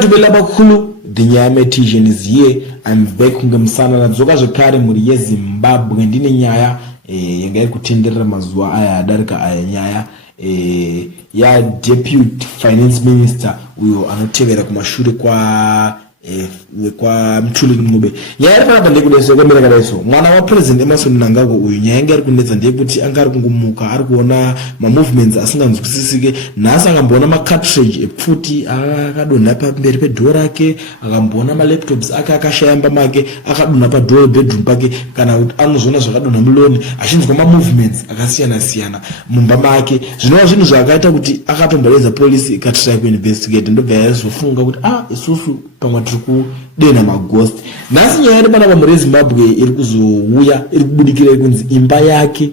tubela bakulu dinyame tijeniz ye I'm back ngemsana na dzoka zvekare muri yeZimbabwe ndine nyaya yengai kutenderera mazuva aya adarika aya nyaya ya deputy finance minister uyo anotevera kumashure kwa Mthuli Ncube. Nyaya iri panapa ndekudeso kwemera kadaiso mwana wa president Emerson Mnangagwa uyu nyaya yanga iri kunetsa ndeyekuti anga ari kungumuka ari kuona movements asinganzwisisike. Nhasi akamboona cartridge epfuti akadonha pamberi pedhoo rake, akamboona laptops ake akashaya mba make akadonha padhoo bedroom pake, kana kuti anozoona zvakadonha muloni achinzwa movements akasiyana siyana mumba make. Zvinova zvinhu zvakaita kuti akatomboredza polisi ikatry kuinvestigate. Ndobva yazofunga kuti isusu pamwe tiri kudena maghost. Nhasi nyaya iri panapa muri yeZimbabwe iri kuzouya iri kubudikira kunzi imba yake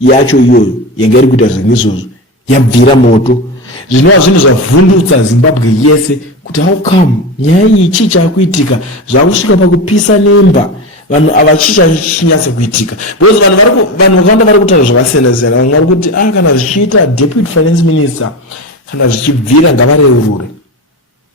yacho iyoyo yanga iri kuita zvinhu izvozvo yabvira moto. Zvinova zvinhu zvavhundutsa Zimbabwe yese kuti how come nyaya iyi chii chakuitika zvakusvika pakupisa nemba vanhu ava chii chachinyatsa kuitika. Because vanhu vakawanda vari kutaura zvakasiyana siyana. Vamwe vari kuti kana zvichiita deputy finance minister kana zvichibvira ngavareurure.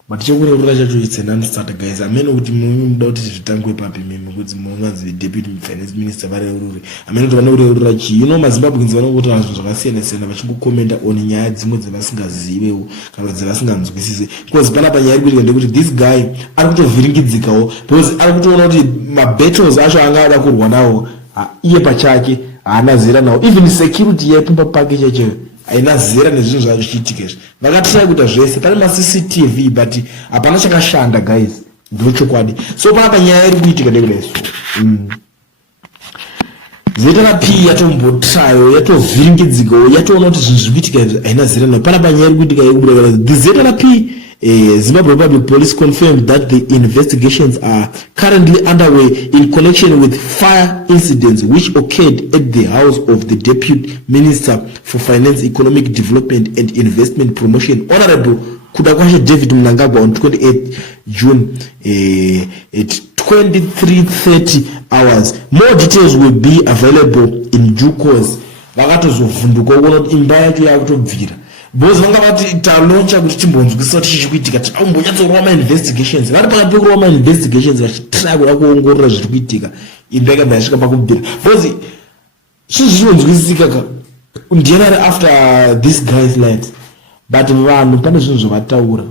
But chekurerura chacho it's an unstart guys. Ameno kuti muda kuti zvitangwe papi mimi kuti munonzi deputy finance minister vareurure. Ameno kuti vanoreurura chii. MaZimbabweans vanongoti zvinhu zvakasiyana siyana vachingokomenda on nyaya dzimwe dzavasingazivewo kana dzavasinganzwisise. Because panapa nyaya iri kuitika ndekuti this guy ari kutovhiringidzikawo because ari kutoona kuti mabattles acho anga ada kurwa nawo iye pachake haana zera nawo. Even security yepimba pake cheche aina zera nezvinhu zvazvichiitika izvi. Vakatrai kuita zvese, pane maCCTV but hapana chakashanda guys. Ndiro chokwadi. So panapa nyaya iri kuitika ndekudaizvo. ZLP yatombotrayo yatovhiringidzikawo yatoona kuti zvinhu zviri kuitika izvi haina zera nawo. Panapa nyaya iri kuitika yekubuda the ZLP Zimbabwe Public Police confirmed that the investigations are currently underway in connection with fire incidents which occurred at the house of the Deputy Minister for Finance, Economic Development and Investment Promotion, Honorable Kudakwashe David Mnangagwa, on 28th June at 23:30 hours. More details will be available in due course. Vakatozovhunduka kuona kuti imba yacho yakutobvira. Bozi vanga vati taloncha kuti timbonzwisisa kuti chichikuitika kuti aumbonyatsorwa ma-investigations. Vari pakati pekurwa ma-investigations vachitry kuda kuongorora zviri kuitika imba yakabva yasvika pakubvira. Bozi zvichizonzwisisika ndianari after this guy's light. But vanhu pane zvinhu zvavataura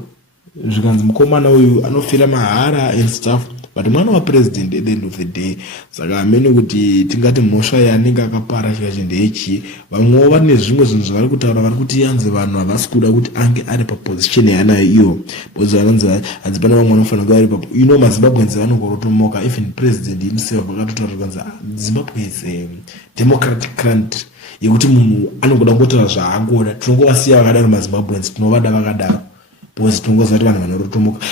zvikanzi mukomana uyu anofira mahara and stuff. But mwana wa president at the end of the day saka amene kuti tingati mhosva yanenge akapara chikache ndechi. Vamwewo vane zvimwe zvinhu zvavari kutaura vari kuti yanzi vanhu havasi kuda kuti ange ari paposition yaanayo iyo. Because vanonzi hanzi pane vamwe vanofanira kuva ari papo. MaZimbabweans vanongorotomoka. Even president himself vakatotaura kuzi Zimbabwe is a democratic country yekuti munhu anogoda kungotaura zvaangoda. Tinongovasiya vakadaro maZimbabweans, tinovada vakadaro. Because tinongoziva kuti vanhu vanorotomoka.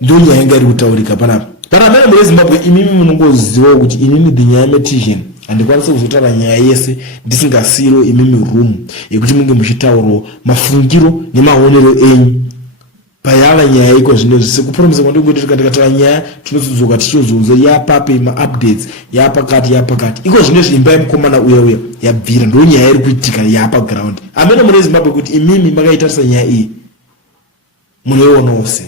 Ndo nyaya yanga iri kutaurika panapa. Kana mene muri Zimbabwe imimi munongozivawo kuti inini ndinyaya metizhen handikwanisi kuzotaura nyaya yese ndisingasiro imimi room yekuti munge muchitaurawo mafungiro nemaonero enyu payava nyaya iko zvinezvi. Sekupromisa kwandiri kuti tikataura nyaya tinozodzoka tichizouza yapape ma-updates yapakati iko zvinezvi imba yemukomana uya yabvira ndo nyaya iri kuitika yapaground. Amene muri Zimbabwe kuti imimi makaitarisa nyaya iyi munoionawo sei?